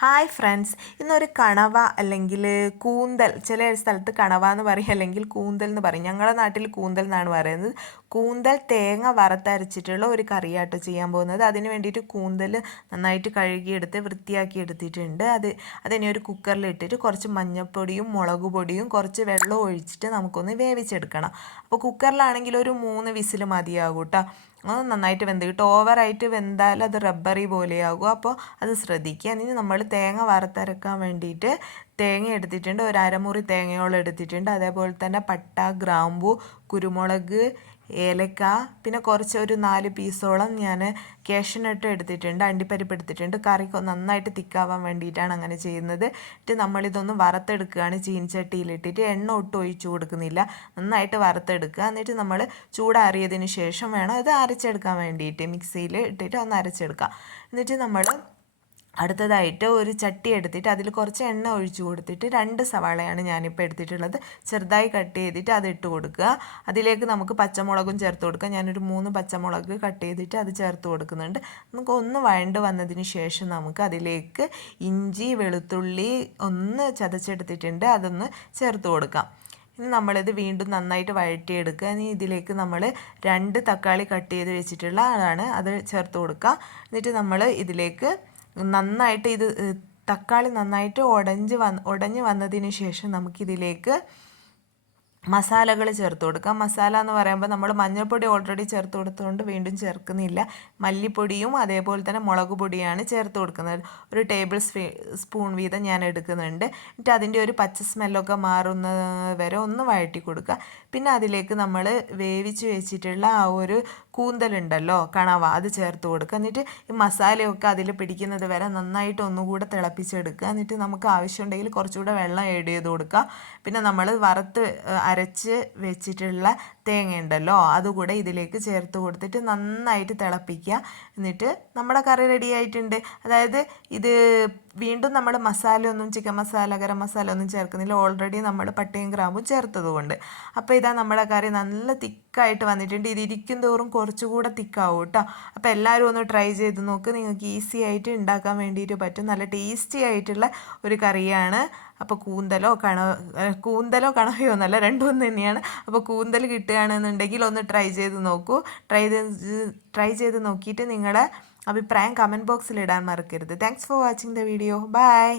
Hi friends ഇന്നൊരു കണവ അല്ലെങ്കിൽ കൂന്തൽ ചില സ്ഥലത്ത് കണവ എന്ന് പറയും അല്ലെങ്കിൽ കൂന്തൽ എന്ന് പറയും. ഞങ്ങളുടെ നാട്ടിൽ കൂന്തൽ എന്നാണ് പറയുന്നത്. കൂന്തൽ തേങ്ങ വറുത്തരച്ചിട്ടുള്ള ഒരു കറിയാട്ടോ ചെയ്യാൻ പോകുന്നത്. അതിന് വേണ്ടിയിട്ട് കൂന്തൽ നന്നായിട്ട് കഴുകിയെടുത്ത് വൃത്തിയാക്കി എടുത്തിട്ടുണ്ട്. അത് അതിനെ ഒരു കുക്കറിൽ ഇട്ടിട്ട് കുറച്ച് മഞ്ഞൾപ്പൊടിയും മുളക് പൊടിയും കുറച്ച് വെള്ളം ഒഴിച്ചിട്ട് നമുക്കൊന്ന് വേവിച്ചെടുക്കണം. അപ്പോൾ കുക്കറിലാണെങ്കിൽ ഒരു മൂന്ന് വിസിൽ മതിയാകും കേട്ടോ അത് നന്നായിട്ട് വെന്ത് കിട്ടും. ഓവറായിട്ട് വെന്താൽ അത് റബ്ബറി പോലെയാകും. അപ്പോൾ അത് ശ്രദ്ധിക്കുക. ഇനി നമ്മൾ തേങ്ങ വറുത്തരക്കാൻ വേണ്ടിയിട്ട് തേങ്ങ എടുത്തിട്ടുണ്ട്. ഒരു അരമുറി തേങ്ങയോളം എടുത്തിട്ടുണ്ട്. അതേപോലെ തന്നെ പട്ട ഗ്രാമ്പു കുരുമുളക് ഏലക്ക പിന്നെ കുറച്ച് ഒരു നാല് പീസോളം ഞാൻ കേഷനട്ട് എടുത്തിട്ടുണ്ട്. അണ്ടിപ്പരിപ്പ് എടുത്തിട്ടുണ്ട്. കറി നന്നായിട്ട് തിക്കാവാൻ വേണ്ടിയിട്ടാണ് അങ്ങനെ ചെയ്യുന്നത്. എന്നിട്ട് നമ്മളിതൊന്ന് വറുത്തെടുക്കുകയാണ്. ചീനിച്ചട്ടിയിലിട്ടിട്ട് എണ്ണ ഒട്ടും ഒഴിച്ചു കൊടുക്കുന്നില്ല. നന്നായിട്ട് വറുത്തെടുക്കുക. എന്നിട്ട് നമ്മൾ ചൂടാറിയതിന് ശേഷം വേണം അത് അരച്ചെടുക്കാൻ വേണ്ടിയിട്ട്. മിക്സിയിൽ ഇട്ടിട്ട് ഒന്ന് അരച്ചെടുക്കുക എന്നിട്ട് നമ്മൾ അടുത്തതായിട്ട് ഒരു ചട്ടി എടുത്തിട്ട് അതിൽ കുറച്ച് എണ്ണ ഒഴിച്ചു കൊടുത്തിട്ട് രണ്ട് സവാളയാണ് ഞാനിപ്പോൾ എടുത്തിട്ടുള്ളത്. ചെറുതായി കട്ട് ചെയ്തിട്ട് അത് ഇട്ട് കൊടുക്കുക. അതിലേക്ക് നമുക്ക് പച്ചമുളകും ചേർത്ത് കൊടുക്കുക ഞാനൊരു മൂന്ന് പച്ചമുളക് കട്ട് ചെയ്തിട്ട് അത് ചേർത്ത് കൊടുക്കുന്നുണ്ട്. നമുക്ക് ഒന്ന് വഴണ്ട് വന്നതിന് ശേഷം നമുക്ക് അതിലേക്ക് ഇഞ്ചി വെളുത്തുള്ളി ഒന്ന് ചതച്ചെടുത്തിട്ടുണ്ട്. അതൊന്ന് ചേർത്ത് കൊടുക്കാം. ഇനി നമ്മളിത് വീണ്ടും നന്നായിട്ട് വഴറ്റിയെടുക്കുക. ഇനി ഇതിലേക്ക് നമ്മൾ രണ്ട് തക്കാളി കട്ട് ചെയ്ത് വെച്ചിട്ടുള്ള അതാണ് അത് ചേർത്ത് കൊടുക്കുക. എന്നിട്ട് നമ്മൾ ഇതിലേക്ക് നന്നായിട്ട് ഇത് തക്കാളി നന്നായിട്ട് ഉടഞ്ഞ് വന്ന് ഉടഞ്ഞ് വന്നതിന് ശേഷം നമുക്കിതിലേക്ക് മസാലകൾ ചേർത്ത് കൊടുക്കാം. മസാല എന്ന് പറയുമ്പോൾ നമ്മൾ മഞ്ഞൾപ്പൊടി ഓൾറെഡി ചേർത്ത് കൊടുത്തുകൊണ്ട് വീണ്ടും ചേർക്കുന്നില്ല. മല്ലിപ്പൊടിയും അതേപോലെ തന്നെ മുളക് പൊടിയാണ് ചേർത്ത് കൊടുക്കുന്നത്. ഒരു ടേബിൾ സ്പൂൺ വീതം ഞാൻ എടുക്കുന്നുണ്ട്. എന്നിട്ട് അതിന്റെ ഒരു പച്ച സ്മെല്ലൊക്കെ മാറുന്ന വരെ ഒന്ന് വഴറ്റി കൊടുക്കുക. പിന്നെ അതിലേക്ക് നമ്മൾ വേവിച്ച് വെച്ചിട്ടുള്ള ആ ഒരു കൂന്തലുണ്ടല്ലോ കണവ അത് ചേർത്ത് കൊടുക്കുക. എന്നിട്ട് ഈ മസാലയൊക്കെ അതിൽ പിടിക്കുന്നത് വരെ നന്നായിട്ട് ഒന്നുകൂടെ തിളപ്പിച്ചെടുക്കുക. എന്നിട്ട് നമുക്ക് ആവശ്യമുണ്ടെങ്കിൽ കുറച്ചുകൂടെ വെള്ളം ഏഡ് ചെയ്ത് കൊടുക്കുക. പിന്നെ നമ്മൾ വറുത്ത് അരച്ച് വെച്ചിട്ടുള്ള തേങ്ങ ഉണ്ടല്ലോ അതുകൂടെ ഇതിലേക്ക് ചേർത്ത് കൊടുത്തിട്ട് നന്നായിട്ട് തിളപ്പിക്കുക. എന്നിട്ട് നമ്മുടെ കറി റെഡി ആയിട്ടുണ്ട്. അതായത് ഇത് വീണ്ടും നമ്മൾ മസാല ഒന്നും ചിക്കൻ മസാല ഗരം മസാല ഒന്നും ചേർക്കുന്നില്ല. ഓൾറെഡി നമ്മൾ പട്ടയും ഗ്രാമ്പും ചേർത്തത് കൊണ്ട് അപ്പോൾ ഇതാ നമ്മുടെ കറി നല്ല തിക്കായിട്ട് വന്നിട്ടുണ്ട്. ഇത് ഇരിക്കും തോറും കുറച്ചുകൂടെ തിക്കാവും കേട്ടോ. അപ്പോൾ എല്ലാവരും ഒന്ന് ട്രൈ ചെയ്ത് നോക്ക്. നിങ്ങൾക്ക് ഈസി ആയിട്ട് ഉണ്ടാക്കാൻ വേണ്ടിയിട്ട് പറ്റും. നല്ല ടേസ്റ്റി ആയിട്ടുള്ള ഒരു കറിയാണ് അപ്പോൾ കൂന്തലോ കണ കൂന്തലോ കണവയോ എന്നല്ല രണ്ടും ഒന്ന് തന്നെയാണ്. അപ്പോൾ കൂന്തൽ കിട്ടുകയാണെന്നുണ്ടെങ്കിൽ ഒന്ന് ട്രൈ ചെയ്ത് നോക്കൂ. ട്രൈ ചെയ്ത് ട്രൈ ചെയ്ത് നോക്കിയിട്ട് നിങ്ങളുടെ അഭിപ്രായം കമന്റ് ബോക്സിൽ ഇടാൻ മറക്കരുത്. Thanks for watching the video bye